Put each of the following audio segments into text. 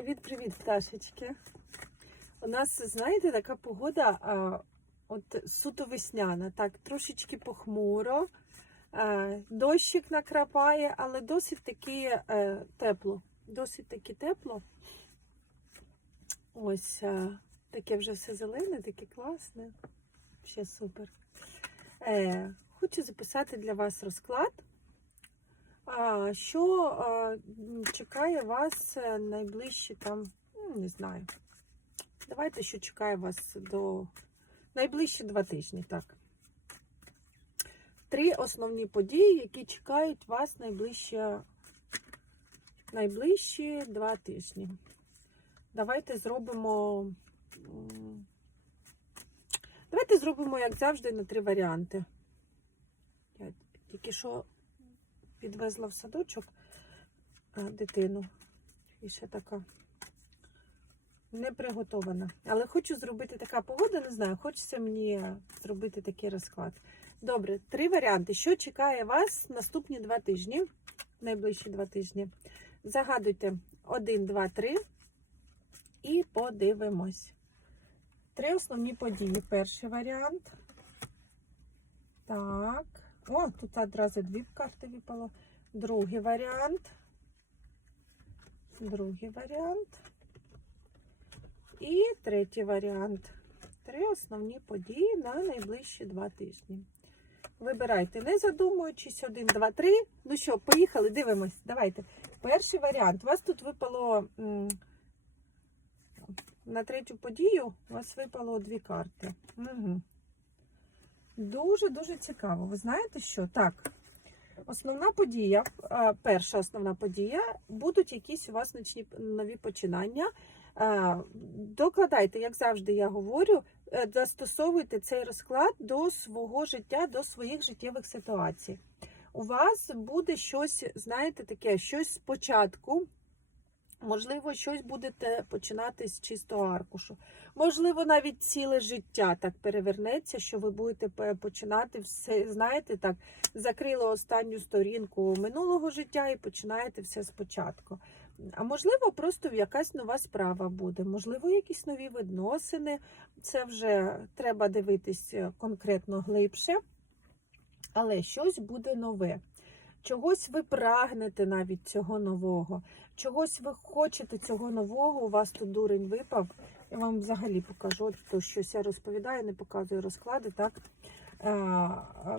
Привіт-привіт, пташечки. У нас, знаєте, така погода а, от суто весняна, так, трошечки похмуро, а, дощик накрапає, але досить таки е, тепло. Досить таки тепло. Ось а, таке вже все зелене, таке класне. Ще супер. Е, хочу записати для вас розклад. Що чекає вас е, найближчі там, ну, не знаю. Давайте, що чекає вас до найближчі два тижні, так. Три основні події, які чекають вас найближчі, найближчі два тижні. Давайте зробимо. Давайте зробимо, як завжди, на три варіанти. Я тільки що підвезла в садочок дитину. І ще така не приготована. Але хочу зробити така погода, не знаю, хочеться мені зробити такий розклад. Добре, три варіанти. Що чекає вас наступні два тижні, найближчі два тижні? Загадуйте один, два, три і подивимось. Три основні події. Перший варіант. Так. О, тут одразу дві карти випало. Другий варіант. Другий варіант. І третій варіант. Три основні події на найближчі два тижні. Вибирайте, не задумуючись, один, два, три. Ну що, поїхали, дивимось. Давайте. Перший варіант. У вас тут випало на третю подію, у вас випало дві карти. Угу. Дуже-дуже цікаво. Ви знаєте що? Так, основна подія, перша основна подія, будуть якісь у вас ночні нові починання. Докладайте, як завжди я говорю, е, застосовуйте цей розклад до свого життя, до своїх життєвих ситуацій. У вас буде щось, знаєте, таке, щось спочатку. Можливо, щось будете починати з чистого аркушу. Можливо, навіть ціле життя так перевернеться, що ви будете починати все, знаєте, так, закрили останню сторінку минулого життя і починаєте все спочатку. А можливо, просто якась нова справа буде, можливо, якісь нові відносини. Це вже треба дивитись е, конкретно глибше, але щось буде нове. Чогось ви прагнете навіть цього нового, чогось ви хочете цього нового. У вас тут дурень випав. Я вам взагалі покажу, то щось я розповідаю, не показую розклади, так? А, а,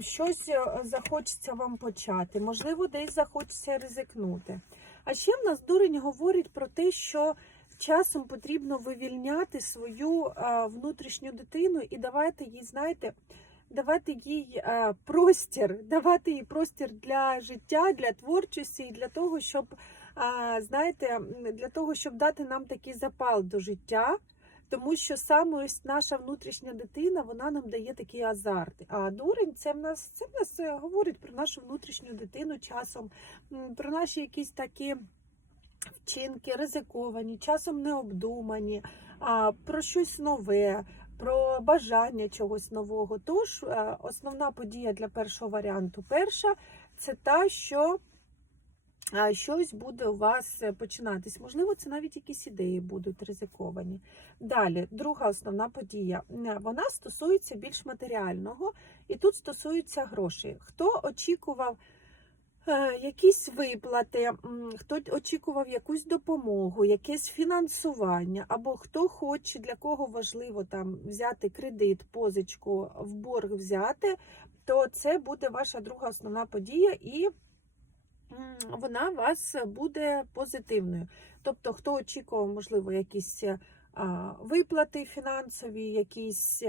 щось е, захочеться вам почати, можливо, десь захочеться ризикнути. А ще в нас дурень говорить про те, що часом потрібно вивільняти свою внутрішню дитину і давати їй, знаєте, давати їй простір, давати їй простір для життя, для творчості і для того, щоб знаєте, для того, щоб дати нам такий запал до життя. Тому що саме ось наша внутрішня дитина вона нам дає такий азарт. А дурень це в нас це в нас е, говорить про нашу внутрішню дитину часом, про наші якісь такі вчинки ризиковані, часом необдумані, про щось нове, про бажання чогось нового. Тож е, основна подія для першого варіанту перша це та, що щось буде у вас е, починатись. Можливо, це навіть якісь ідеї будуть ризиковані. Далі, друга основна подія. Вона стосується більш матеріального, і тут стосується грошей. Хто очікував е, якісь виплати, хто очікував якусь допомогу, якесь фінансування, або хто хоче, для кого важливо там взяти кредит, позичку, в борг взяти, то це буде ваша друга основна подія і вона вас буде позитивною. Тобто, хто очікував, можливо, якісь виплати фінансові, якісь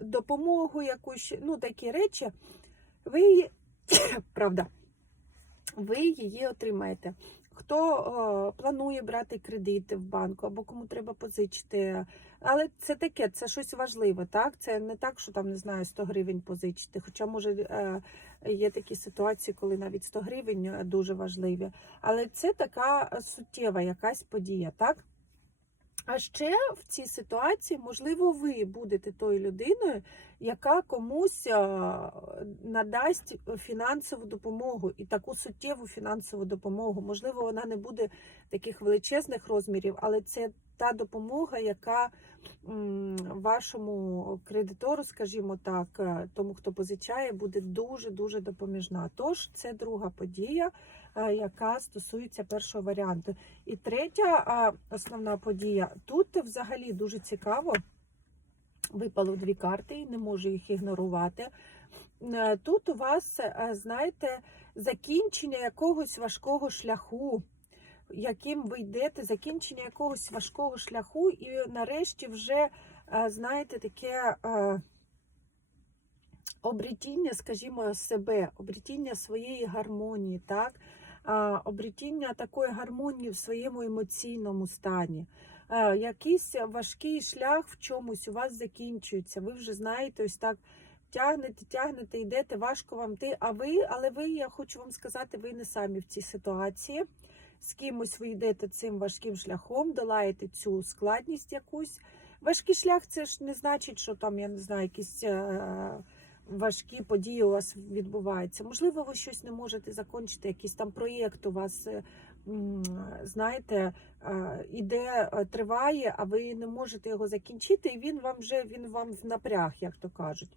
допомогу, якусь, ну, такі речі, ви її, правда, ви її отримаєте. Хто планує брати кредити в банку або кому треба позичити. Але це таке, це щось важливе, так? Це не так, що там не знаю 100 гривень позичити. Хоча може е, є такі ситуації, коли навіть 100 гривень е, дуже важливі. Але це така суттєва якась подія, так? А ще в цій ситуації, можливо, ви будете тою людиною, яка комусь надасть фінансову допомогу і таку суттєву фінансову допомогу. Можливо, вона не буде таких величезних розмірів, але це та допомога, яка вашому кредитору, скажімо так, е, тому хто позичає, буде дуже дуже допоміжна. Тож це друга подія, е, яка стосується першого варіанту. І третя основна подія тут взагалі дуже цікаво. Випало дві карти, і не можу їх ігнорувати. Е, Тут у вас, знаєте, закінчення якогось важкого шляху, яким ви йдете, закінчення якогось важкого шляху, і нарешті вже, е, знаєте, таке е, обрітіння, скажімо, себе, обрітіння своєї гармонії, так? Обрітіння такої гармонії в своєму емоційному стані. Е, Якийсь важкий шлях в чомусь у вас закінчується. Ви вже знаєте, ось так тягнете, тягнете, йдете, важко вам ти. А ви, але ви, я хочу вам сказати, ви не самі в цій ситуації. З кимось ви йдете цим важким шляхом, долаєте цю складність якусь. Важкий шлях це ж не значить, що там, я не знаю, якісь. е, важкі події у вас відбуваються. Можливо, ви щось не можете закінчити, якийсь там проєкт у вас, е, знаєте, е, іде, триває, а ви не можете його закінчити, і він вам вже він вам в напряг, як то кажуть.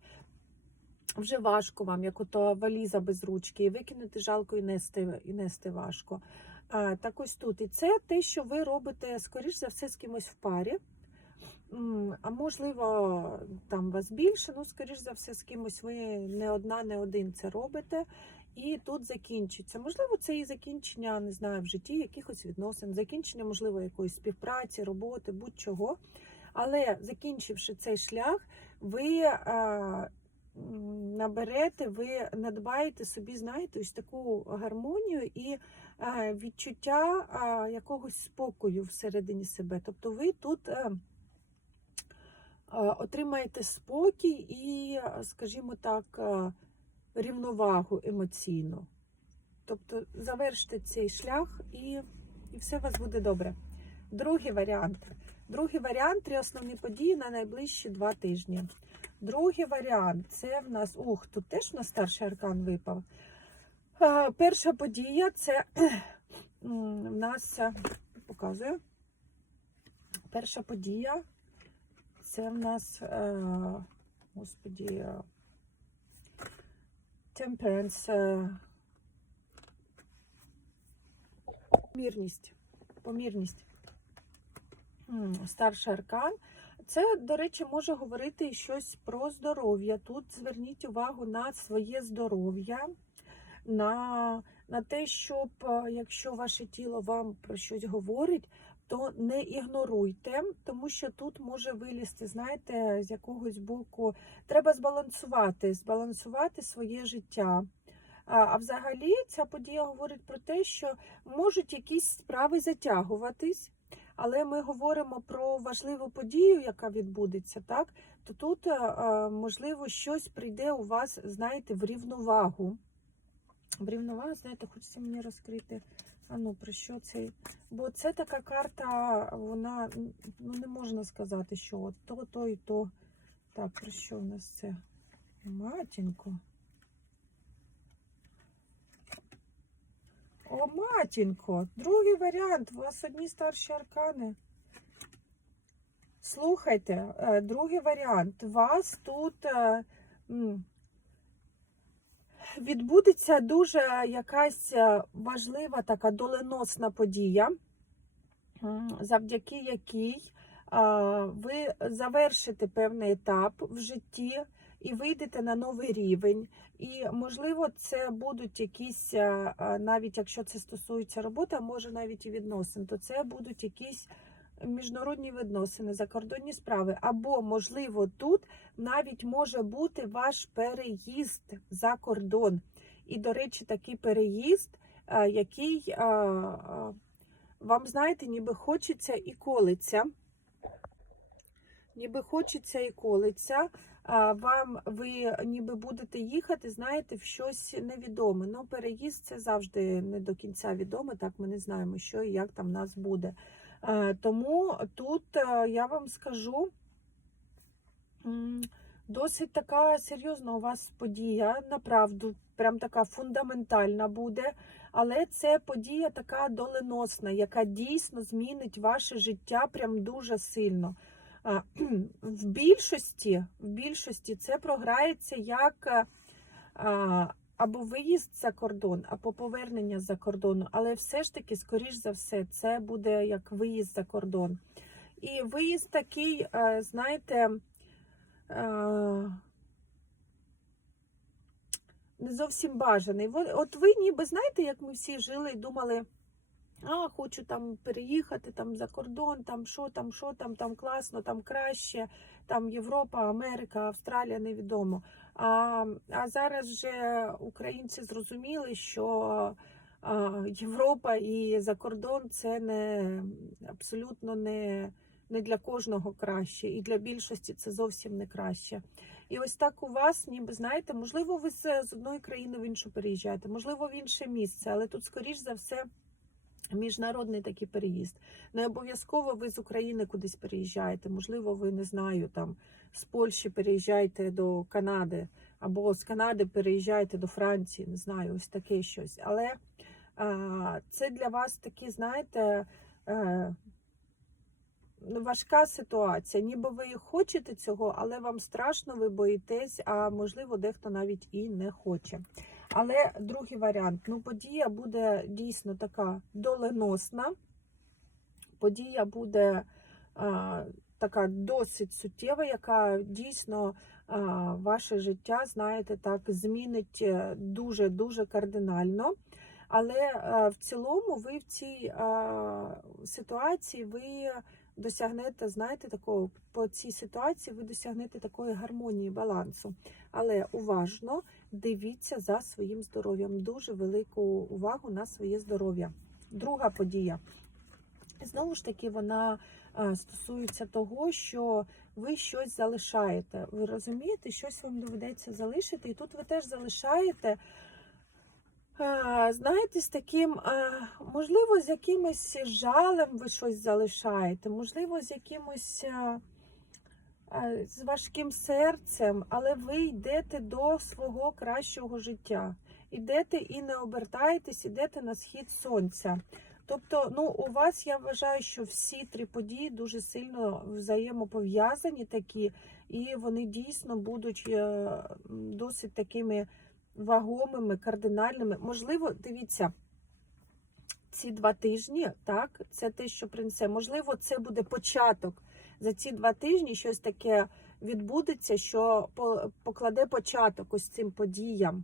Вже важко вам, як ото валіза без ручки, і викинути жалко і нести, і нести важко. А, так ось тут. І це те, що ви робите, скоріш за все, з кимось в парі. А можливо, там вас більше, ну, скоріш за все, з кимось ви не одна, не один це робите. І тут закінчиться. Можливо, це і закінчення, не знаю, в житті якихось відносин, закінчення, можливо, якоїсь співпраці, роботи, будь-чого. Але закінчивши цей шлях, ви а, наберете, ви надбаєте собі, знаєте, ось таку гармонію і відчуття якогось спокою всередині себе. Тобто ви тут. е, е, отримаєте спокій і, е, скажімо так, е, рівновагу емоційну. Тобто завершите цей шлях і, і все у вас буде добре. Другий варіант. Другий варіант три основні події на найближчі два тижні. Другий варіант це в нас. Ух, тут теж у нас старший аркан випав. Перша подія це в нас показую. Перша подія це в нас, господі, е, temperance, е, помірність. Помірність. Старший аркан. Це, до речі, може говорити щось про здоров'я. Тут зверніть увагу на своє здоров'я, на, на те, щоб, е, якщо ваше тіло вам про щось говорить, то не ігноруйте, тому що тут може вилізти, знаєте, з якогось боку. Треба збалансувати, збалансувати своє життя. А, взагалі ця подія говорить про те, що можуть якісь справи затягуватись, але ми говоримо про важливу подію, яка відбудеться, так? То тут, е, е, можливо, щось прийде у вас, знаєте, в рівновагу. В рівновагу, знаєте, хочеться мені розкрити. А ну, про що це? Бо це така карта, вона ну не можна сказати, що от то, то і то. Так, про що у нас це? Матінко. О, матінко! Другий варіант. У вас одні старші аркани. Слухайте, е, другий варіант. Вас тут е, відбудеться дуже якась е, важлива така доленосна подія, завдяки якій ви завершите певний етап в житті і вийдете на новий рівень. І, можливо, це будуть якісь, а, а, навіть якщо це стосується роботи, а може навіть і відносин, то це будуть якісь міжнародні відносини, закордонні справи. Або, можливо, тут навіть може бути ваш переїзд за кордон. І, до речі, такий переїзд, який а, а, вам, знаєте, ніби хочеться і колиться. Ніби хочеться і колиться, вам ви ніби будете їхати, знаєте, в щось невідоме. Ну, переїзд це завжди не до кінця відоме, так ми не знаємо, що і як там нас буде. Е, Тому тут е, я вам скажу. Досить така серйозна у вас подія, направду, прям така фундаментальна буде. Але це подія така доленосна, яка дійсно змінить ваше життя прям дуже сильно. В більшості, в більшості це програється як е, або виїзд за кордон, або повернення за кордону. Але все ж таки, скоріш за все, це буде як виїзд за кордон. І виїзд такий, е, знаєте, е, не зовсім бажаний. От ви ніби знаєте, як ми всі жили і думали, а, хочу там переїхати там за кордон, там що там, що там, там класно, там краще, там Європа, Америка, Австралія, невідомо. А, а зараз вже українці зрозуміли, що Європа і за кордон це не абсолютно не, не для кожного краще, і для більшості це зовсім не краще. І ось так у вас, ніби знаєте, можливо, ви з одної країни в іншу переїжджаєте, можливо, в інше місце, але тут, скоріш за все, міжнародний такий переїзд. Не обов'язково ви з України кудись переїжджаєте. Можливо, ви не знаю, там з Польщі переїжджаєте до Канади, або з Канади переїжджаєте до Франції, не знаю, ось таке щось. Але а, це для вас такі, знаєте. Е, ну, важка ситуація. Ніби ви хочете цього, але вам страшно, ви боїтесь, а можливо, дехто навіть і не хоче. Але другий варіант: ну, подія буде дійсно така доленосна. Подія буде а, така досить суттєва, яка дійсно ваше життя, знаєте, так, змінить е, дуже-дуже кардинально. Але а, в цілому ви в цій ситуації ви досягнете, знаєте, такого по цій ситуації ви досягнете такої гармонії, балансу. Але уважно дивіться за своїм здоров'ям. Дуже велику увагу на своє здоров'я. Друга подія. Знову ж таки, вона стосується того, що ви щось залишаєте. Ви розумієте, щось вам доведеться залишити, і тут ви теж залишаєте. Знаєте, з таким, можливо, з якимось жалем ви щось залишаєте, можливо, з якимось з важким серцем, але ви йдете до свого кращого життя. Ідете і не обертаєтесь, ідете на схід сонця. Тобто, ну, у вас я вважаю, що всі три події дуже сильно взаємопов'язані такі, і вони дійсно будуть е, досить такими вагомими, кардинальними. Можливо, дивіться, ці два тижні, так, це те, що принесе. Можливо, це буде початок. За ці два тижні щось таке відбудеться, що по- покладе початок ось цим подіям.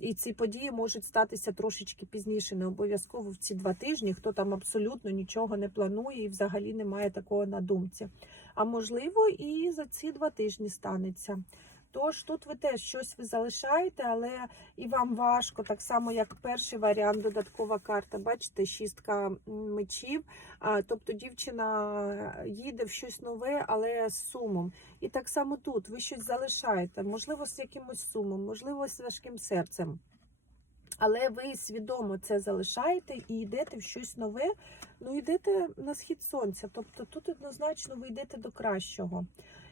І ці події можуть статися трошечки пізніше, не обов'язково в ці два тижні, хто там абсолютно нічого не планує і взагалі не має такого на думці. А можливо, і за ці два тижні станеться. Тож тут ви теж щось ви залишаєте, але і вам важко, так само як перший варіант, додаткова карта. Бачите, шістка мечів. Тобто дівчина їде в щось нове, але з сумом. І так само тут ви щось залишаєте, можливо, з якимось сумом, можливо, з важким серцем. Але ви свідомо це залишаєте і йдете в щось нове, ну йдете на схід сонця. Тобто тут однозначно ви йдете до кращого.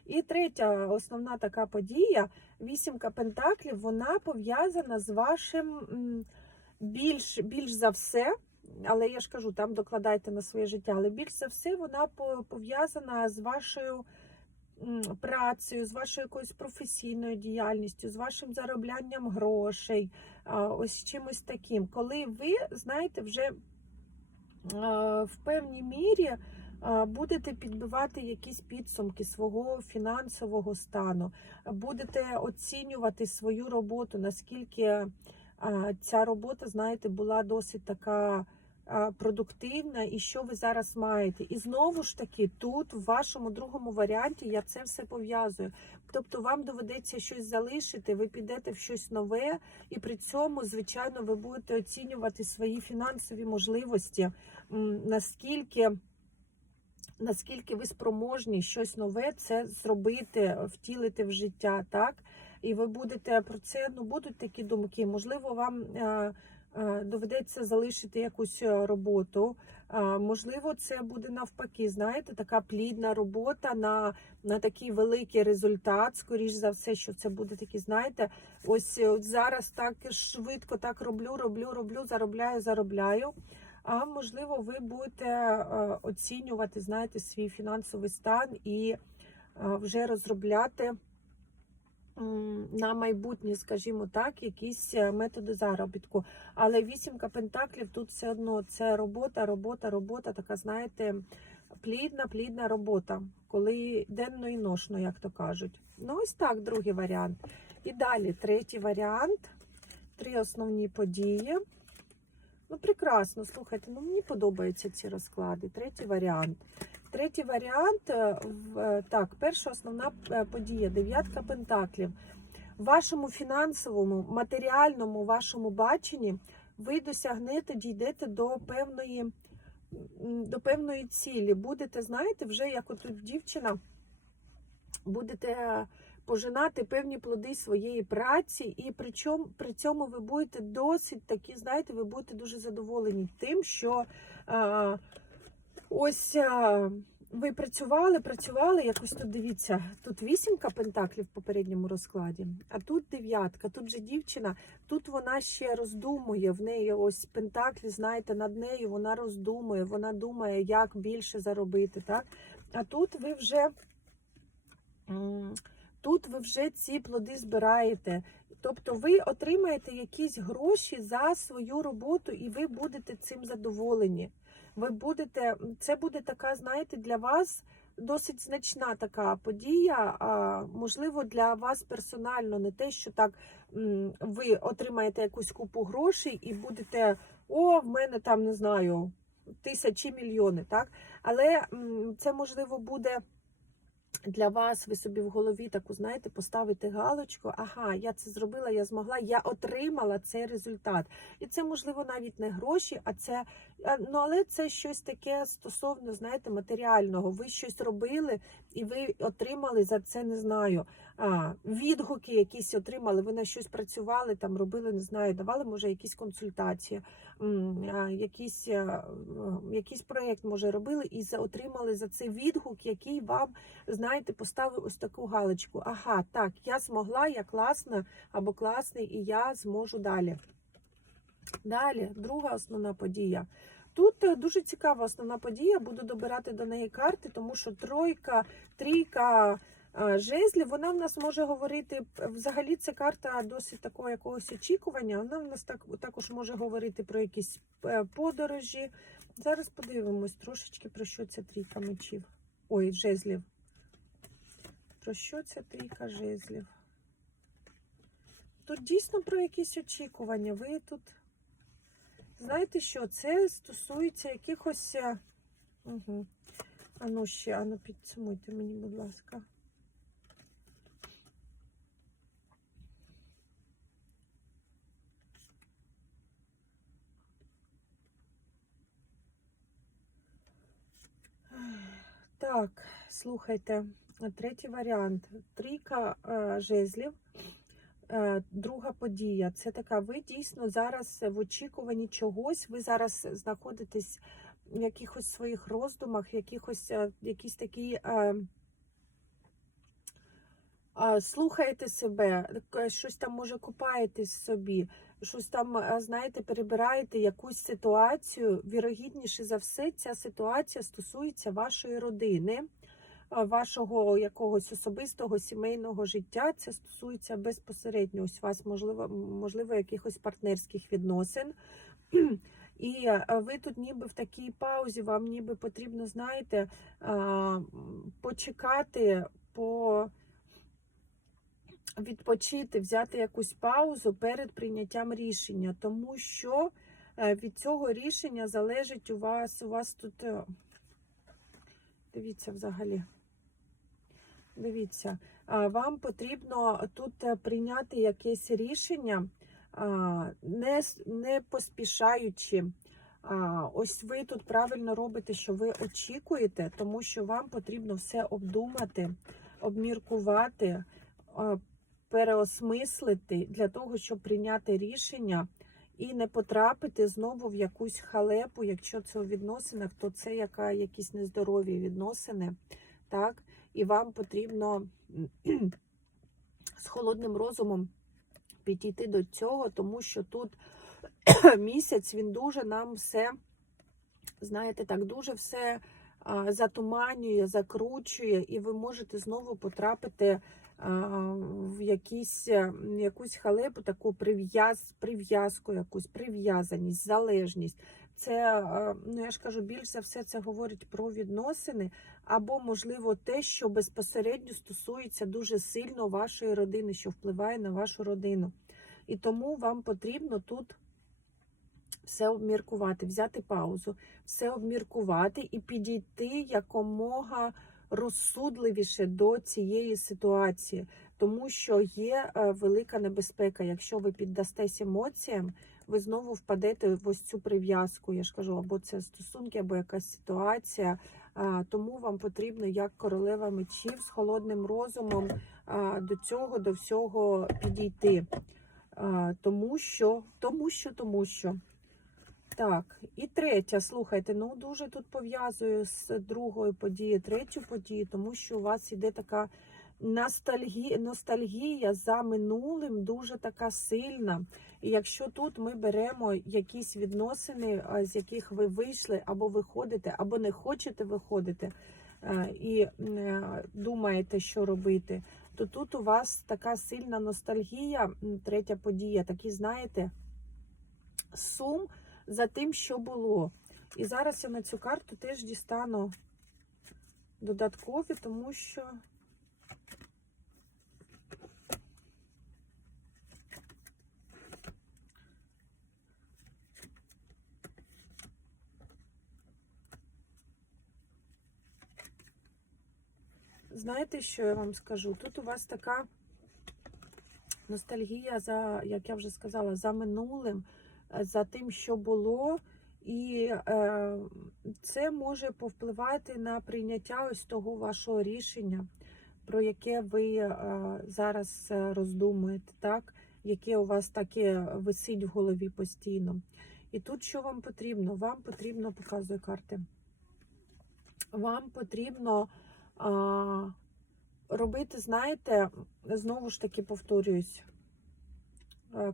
І третя основна така подія вісімка пентаклів, вона пов'язана з вашим більш, більш за все. Але я ж кажу, там докладайте на своє життя. Але більш за все вона пов'язана з вашою працею, з вашою якоюсь професійною діяльністю, з вашим зароблянням грошей, ось чимось таким. Коли ви, знаєте, вже в певній мірі будете підбивати якісь підсумки свого фінансового стану, будете оцінювати свою роботу, наскільки ця робота, знаєте, була досить така продуктивна, і що ви зараз маєте. І знову ж таки, тут, в вашому другому варіанті, я це все пов'язую. Тобто вам доведеться щось залишити, ви підете в щось нове, і при цьому, звичайно, ви будете оцінювати свої фінансові можливості, наскільки. Наскільки ви спроможні щось нове це зробити, втілити в життя, так? І ви будете про це, ну будуть такі думки. Можливо, вам е, е, доведеться залишити якусь е, роботу. Можливо, це буде навпаки, знаєте, така плідна робота на, на такий великий результат. Скоріш за все, що це буде такі, знаєте, ось от зараз так швидко так роблю, роблю, роблю, заробляю, заробляю. А можливо, ви будете е, оцінювати, знаєте, свій фінансовий стан і е, вже розробляти на майбутнє, скажімо так, якісь е, методи заробітку. Але вісімка пентаклів тут все одно це робота, робота, робота, така, знаєте, плідна, плідна робота, коли денно і ношно, як то кажуть. Ну, ось так, другий варіант. І далі третій варіант. Три основні події. Ну, прекрасно, слухайте, ну мені подобаються ці розклади. Третій варіант. Третій варіант, е, е, так, перша основна е, подія, дев'ятка пентаклів. В вашому фінансовому, матеріальному вашому баченні ви досягнете, дійдете до певної, до певної цілі. Будете, знаєте, вже як отут дівчина, будете пожинати певні плоди своєї праці, і причому при цьому ви будете досить такі, знаєте, ви будете дуже задоволені тим, що а, ось а, ви працювали, працювали, якось тут дивіться, тут вісімка пентаклів в попередньому розкладі, а тут дев'ятка, тут же дівчина, тут вона ще роздумує, в неї ось пентаклі, знаєте, над нею вона роздумує, вона думає, як більше заробити. так? А тут ви вже. Тут ви вже ці плоди збираєте. Тобто ви отримаєте якісь гроші за свою роботу, і ви будете цим задоволені. Ви будете, це буде така, знаєте, для вас досить значна така подія. Можливо, для вас персонально не те, що так ви отримаєте якусь купу грошей і будете, о, в мене там не знаю, тисячі мільйони, так? Але це можливо буде для вас, ви собі в голові таку, знаєте, поставите галочку, ага, я це зробила, я змогла, я отримала цей результат. І це, можливо, навіть не гроші, а це, ну, але це щось таке стосовно, знаєте, матеріального. Ви щось робили, і ви отримали за це, не знаю, відгуки якісь отримали, ви на щось працювали, там робили, не знаю, давали, може, якісь консультації, якийсь, якийсь проєкт, може, робили, і отримали за це відгук, який вам знаєте, поставив ось таку галочку. Ага, так, я змогла, я класна або класний, і я зможу далі. Далі, друга основна подія. Тут е, дуже цікава основна подія. Буду добирати до неї карти, тому що тройка, трійка е, жезлів, вона в нас може говорити. Взагалі, це карта досить такого якогось очікування. Вона в нас так, також може говорити про якісь е, подорожі. Зараз подивимось трошечки про що ця трійка мечів. Ой, жезлів. Про що ця трійка жезлів? Тут дійсно про якісь очікування. Ви тут знаєте що? Це стосується якихось. Угу. Ану ще, ану підсумуйте мені, будь ласка. Так, слухайте, третій варіант. Трійка е, жезлів. Е, друга подія. Це така, ви дійсно зараз в очікуванні чогось, ви зараз знаходитесь в якихось своїх роздумах, якихось е, якісь такі. Слухаєте себе, щось там може купаєтесь собі, щось там, е, знаєте, перебираєте якусь ситуацію. Вірогідніше за все, ця ситуація стосується вашої родини, вашого якогось особистого сімейного життя. Це стосується безпосередньо ось вас, можливо, можливо, якихось партнерських відносин. І е, ви тут ніби в такій паузі, вам ніби потрібно, знаєте, почекати по відпочити, взяти якусь паузу перед прийняттям рішення, тому що е, від цього рішення залежить у вас, у вас тут, е, дивіться взагалі. Дивіться, вам потрібно тут е, прийняти якесь рішення, не, не поспішаючи. Ось ви тут правильно робите, що ви очікуєте, тому що вам потрібно все обдумати, обміркувати, переосмислити для того, щоб прийняти рішення і не потрапити знову в якусь халепу. Якщо це у відносинах, то це яка, якісь нездорові відносини. Так? І вам потрібно з холодним розумом підійти до цього, тому що тут місяць він дуже нам все, знаєте, так, дуже все затуманює, закручує, і ви можете знову потрапити в якісь, е, якусь халепу, таку прив'яз, прив'язку, якусь прив'язаність, залежність. Це, ну я ж кажу, більш за все це говорить про відносини, або, можливо, те, що безпосередньо стосується дуже сильно вашої родини, що впливає на вашу родину. І тому вам потрібно тут все обміркувати, взяти паузу, все обміркувати і підійти якомога розсудливіше до цієї ситуації, тому що є е, велика небезпека. Якщо ви піддастесь емоціям, ви знову впадете в ось цю прив'язку. Я ж кажу, або це стосунки, або якась ситуація. Тому вам потрібно, як королева мечів, з холодним розумом до цього, до всього підійти. Тому що, тому що, тому що. Так, і третя, слухайте, ну дуже тут пов'язую з другою подією, третю подію, тому що у вас іде така ностальгія, ностальгія за минулим, дуже така сильна. І якщо тут ми беремо якісь відносини, з яких ви вийшли, або виходите, або не хочете виходити, е, і е, думаєте, що робити, то тут у вас така сильна ностальгія, третя подія, такий, знаєте, сум за тим, що було. І зараз я на цю карту теж дістану додаткові, тому що. Знаєте, що я вам скажу? Тут у вас така ностальгія за, як я вже сказала, за минулим, за тим, що було, і е, це може повпливати на прийняття ось того вашого рішення, про яке ви е, зараз е, роздумуєте, так? яке у вас таке висить в голові постійно. І тут що вам потрібно? Вам потрібно, показую карти. Вам потрібно а, робити, знаєте, знову ж таки повторююсь,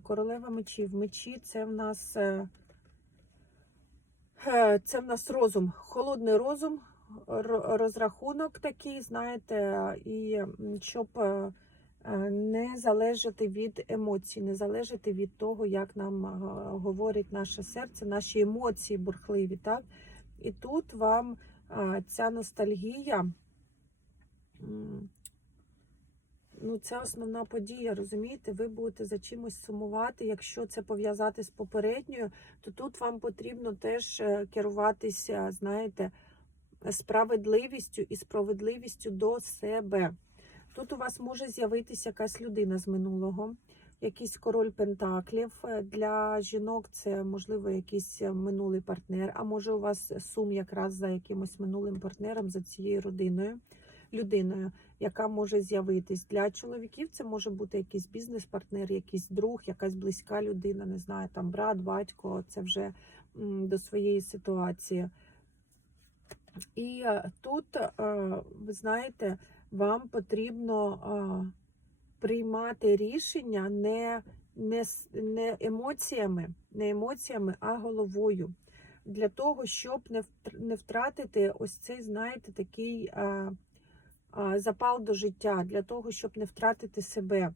королева мечів. Мечі це в нас е, е, це в нас розум, холодний розум, розрахунок такий, знаєте, і щоб е, е, не залежати від емоцій, не залежати від того, як нам е, говорить наше серце, наші емоції бурхливі. так? І тут вам ця ностальгія. Ну, це основна подія, розумієте? Ви будете за чимось сумувати. Якщо це пов'язати з попередньою, то тут вам потрібно теж е, керуватися, знаєте, справедливістю і справедливістю до себе. Тут у вас може з'явитися якась людина з минулого, якийсь король пентаклів. Е, Для жінок це, можливо, якийсь е, минулий партнер, а може у вас сум якраз за якимось минулим партнером, за цією родиною, людиною, яка може з'явитись. Для чоловіків це може бути якийсь бізнес-партнер, якийсь друг, якась близька людина, не знаю, там брат, батько, це вже до своєї ситуації. І е, тут, е, ви знаєте, вам потрібно е, приймати рішення не, не, не емоціями, не емоціями, а головою. Для того, щоб не втратити ось цей, знаєте, такий запал до життя, для того, щоб не втратити себе.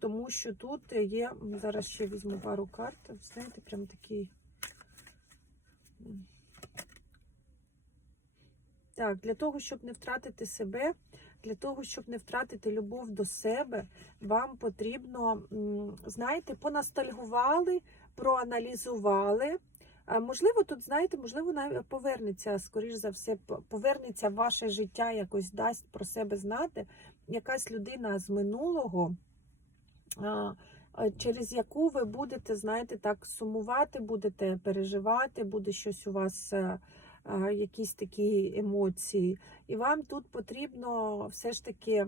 Тому що тут є, зараз ще візьму пару карт, знаєте, прям такий. Так, для того, щоб не втратити себе, для того, щоб не втратити любов до себе, вам потрібно, знаєте, понастальгували, проаналізували. Можливо, тут, знаєте, можливо, навіть повернеться, скоріш за все, повернеться ваше життя, якось дасть про себе знати. Якась людина з минулого, через яку ви будете, знаєте, так сумувати, будете переживати, буде щось у вас, е, якісь такі емоції. І вам тут потрібно все ж таки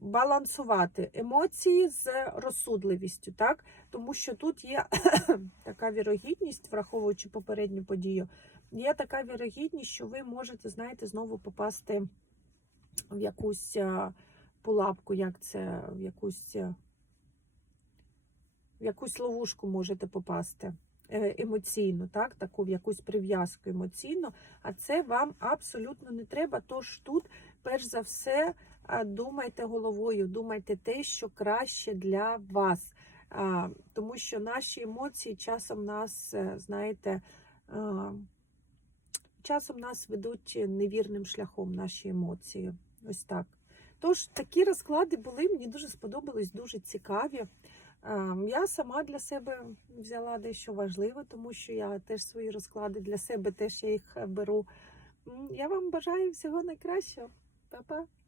балансувати емоції з розсудливістю, так? Тому що тут є така вірогідність, враховуючи попередню подію, є така вірогідність, що ви можете, знаєте, знову попасти в якусь а, пулапку, як це, в якусь, в якусь ловушку можете попасти е, емоційно, так? таку в якусь прив'язку емоційно, а це вам абсолютно не треба. Тож тут, перш за все, думайте головою, думайте те, що краще для вас. Тому що наші емоції часом нас, е, знаєте, часом нас ведуть невірним шляхом наші емоції. Ось так. Тож такі розклади були, мені дуже сподобались, дуже цікаві. Я сама для себе взяла дещо важливе, тому що я теж свої розклади для себе теж я їх беру. Я вам бажаю всього найкращого. Па-па!